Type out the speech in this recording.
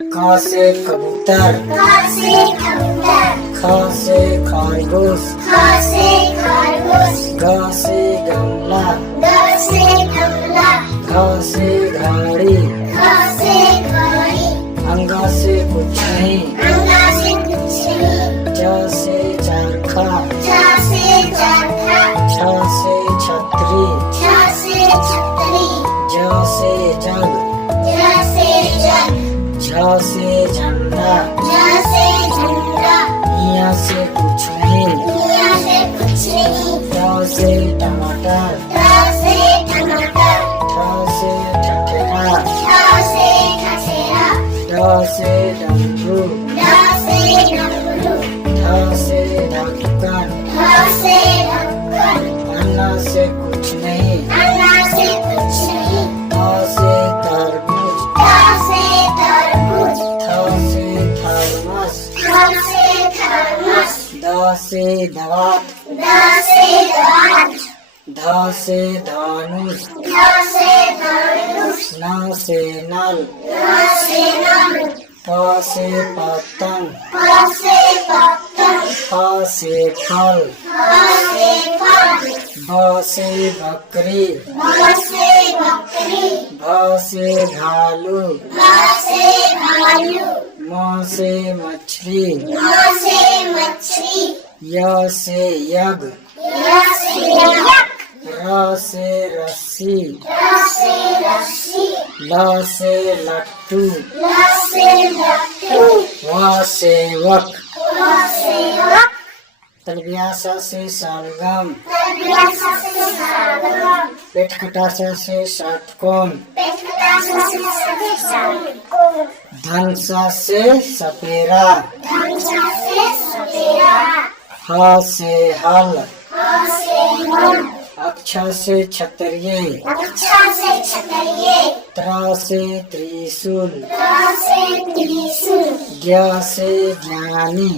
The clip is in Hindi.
क से कबूतर, ख से खरगोश, ग से गमला, घ से घड़ी, अंग से कुछ नहीं, च से चरखा, छ से छतरी, ज से जग, झ से झंडा, य से कुछ नहीं, ट से टमाटर, ठ से ठठेरा, ड से डमरू, ढ से ढक्कन, अन्ना से कुछ नहीं, आ से तरबूज, थ से थर्मस, द से दवात, ध से धनुष, न से नल, प से पतंग, फ से फल, ब से बकरी, भ से भालू, म से मछली, य से यज्ञ, र से रस्सी, ल से लट्टू, व से वक, तलबियासा से सलगम, पेट खटासा से षटकोण, धनसा से सपेरा, ह से हल, अक्ष से क्षत्रिय, त्र से त्रिशूल, ज्ञ से ज्ञानी।